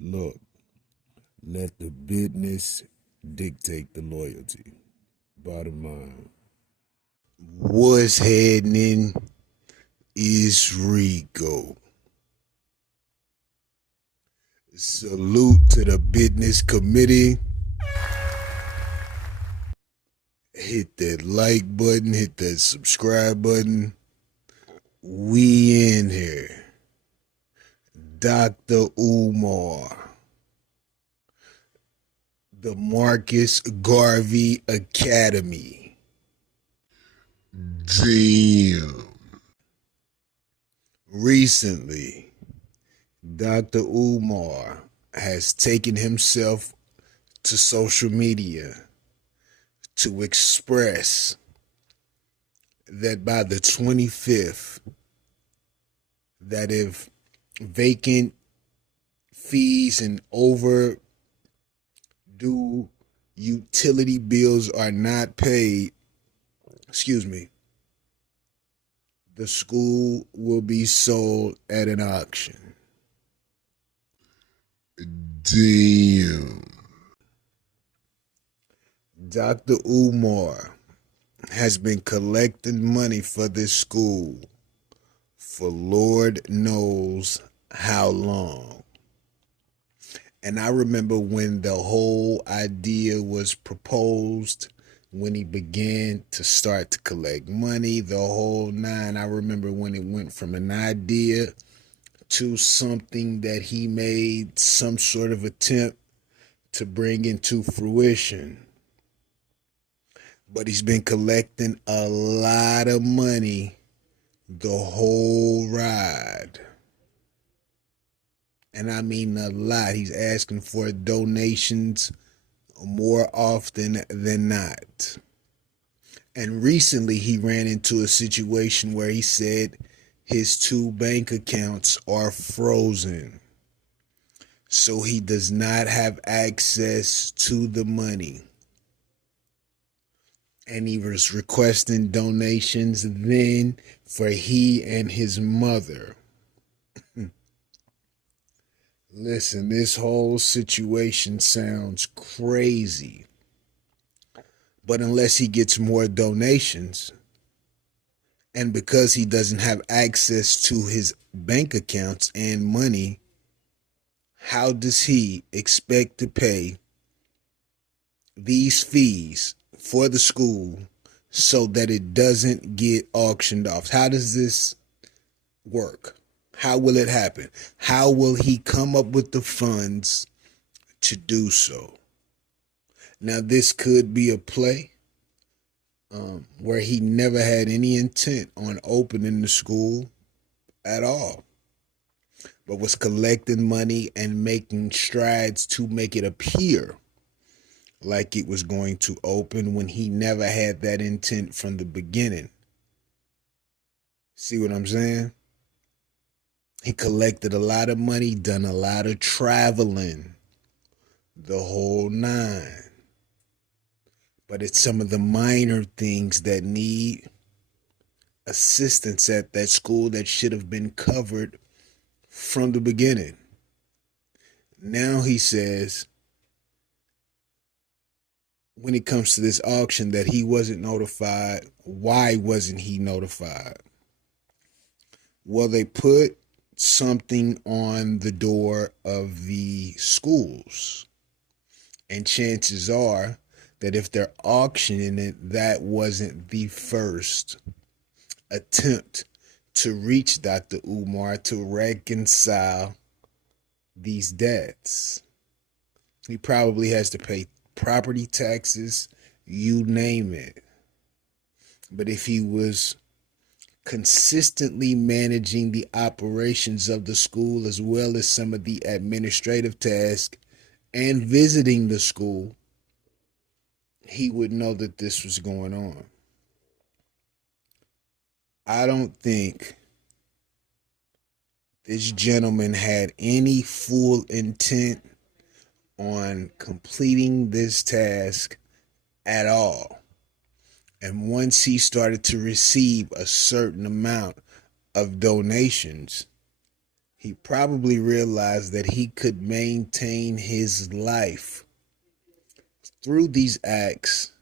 Look, let the business dictate the loyalty. Bottom line. What's happening is Rico. Salute to the business committee. Hit that like button, hit that subscribe button. We in here. Dr. UMAR. The Marcus Garvey Academy. Damn. Recently, Dr. Umar has taken himself to social media to express that by the 25th, that if vacant fees and overdue utility bills are not paid, the school will be sold at an auction. Damn. Dr. Umar has been collecting money for this school for Lord knows how long. And I remember when the whole idea was proposed, when he began to start to collect money, the whole nine. I remember when it went from an idea to something that he made some sort of attempt to bring into fruition. But he's been collecting a lot of money the whole ride. And I mean a lot. He's asking for donations more often than not. And recently he ran into a situation where he said his 2 bank accounts are frozen. So he does not have access to the money. And he was requesting donations then for he and his mother. Listen, this whole situation sounds crazy. But unless he gets more donations, and because he doesn't have access to his bank accounts and money, how does he expect to pay these fees for the school so that it doesn't get auctioned off? How does this work? How will it happen? How will he come up with the funds to do so? Now, this could be a play where he never had any intent on opening the school at all, but was collecting money and making strides to make it appear like it was going to open when he never had that intent from the beginning. See what I'm saying? He collected a lot of money, done a lot of traveling, the whole nine. But it's some of the minor things that need assistance at that school that should have been covered from the beginning. Now he says, when it comes to this auction, that he wasn't notified. Why wasn't he notified? Well, they put something on the door of the schools, and chances are that if they're auctioning it, that wasn't the first attempt to reach Dr. Umar to reconcile these debts. He probably has to pay property taxes, you name it. But if he was consistently managing the operations of the school as well as some of the administrative tasks and visiting the school, he would know that this was going on. I don't think this gentleman had any full intent on completing this task at all. And once he started to receive a certain amount of donations, He probably realized that he could maintain his life through these acts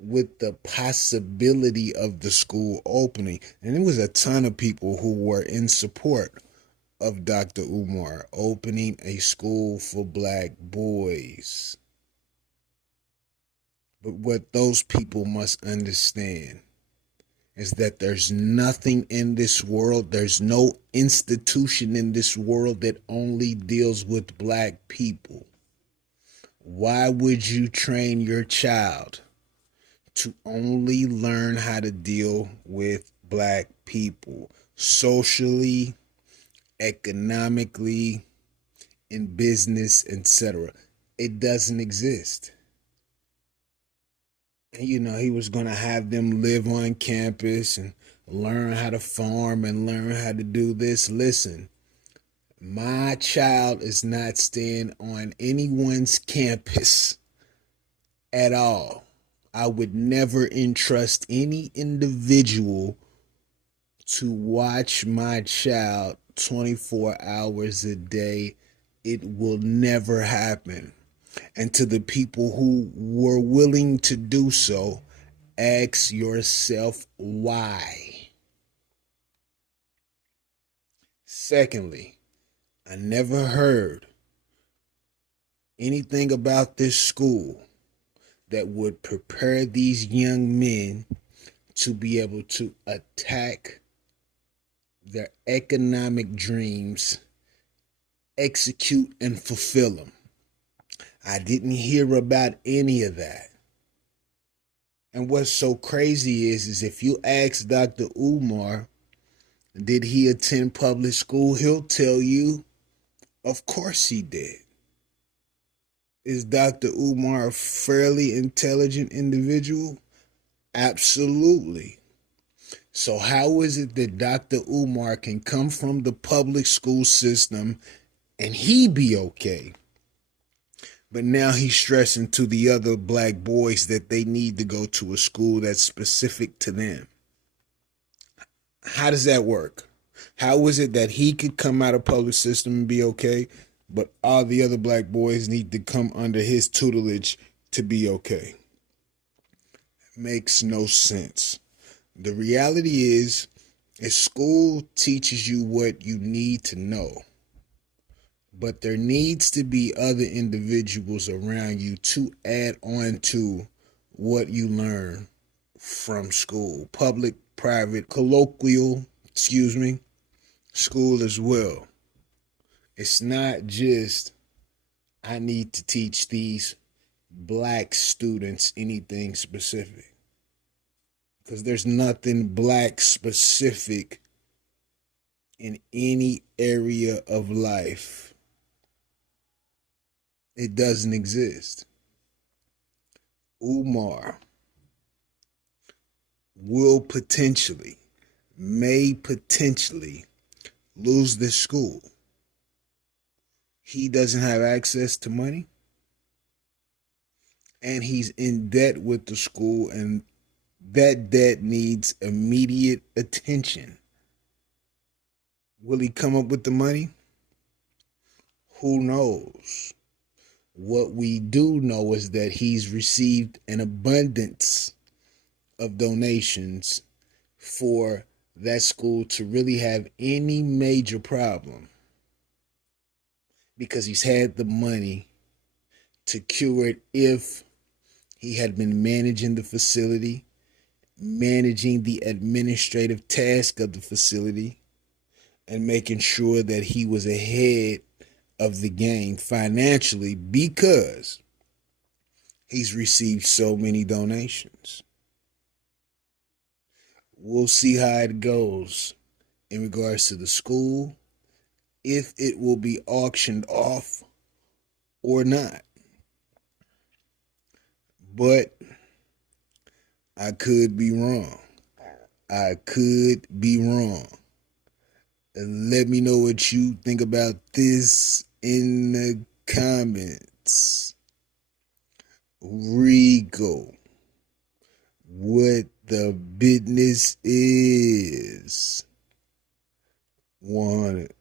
with the possibility of the school opening. And there was a ton of people who were in support of Dr. Umar opening a school for black boys. But what those people must understand is that there's nothing in this world, there's no institution in this world that only deals with black people. Why would you train your child to only learn how to deal with black people socially, economically, in business, etc.? It doesn't exist. You know, he was going to have them live on campus and learn how to farm and learn how to do this. Listen, my child is not staying on anyone's campus at all. I would never entrust any individual to watch my child 24 hours a day. It will never happen. And to the people who were willing to do so, ask yourself why. Secondly, I never heard anything about this school that would prepare these young men to be able to attack their economic dreams, execute and fulfill them. I didn't hear about any of that. And what's so crazy is if you ask Dr. Umar, did he attend public school? He'll tell you, of course he did. Is Dr. Umar a fairly intelligent individual? Absolutely. So how is it that Dr. Umar can come from the public school system and he be okay? But now he's stressing to the other black boys that they need to go to a school that's specific to them. How does that work? How is it that he could come out of public system and be okay, but all the other black boys need to come under his tutelage to be okay? Makes no sense. The reality is school teaches you what you need to know. But there needs to be other individuals around you to add on to what you learn from school. Public, private, colloquial, school as well. It's not just, I need to teach these black students anything specific. Because there's nothing black specific in any area of life. It doesn't exist. Umar may potentially lose this school. He doesn't have access to money, and he's in debt with the school, and that debt needs immediate attention. Will he come up with the money? Who knows? What we do know is that he's received an abundance of donations for that school to really have any major problem, because he's had the money to cure it if he had been managing the facility, managing the administrative task of the facility, and making sure that he was ahead of the game financially, because he's received so many donations. We'll see how it goes in regards to the school, if it will be auctioned off or not. But I could be wrong. I could be wrong. And let me know what you think about this in the comments. Rico, what the business is. 100.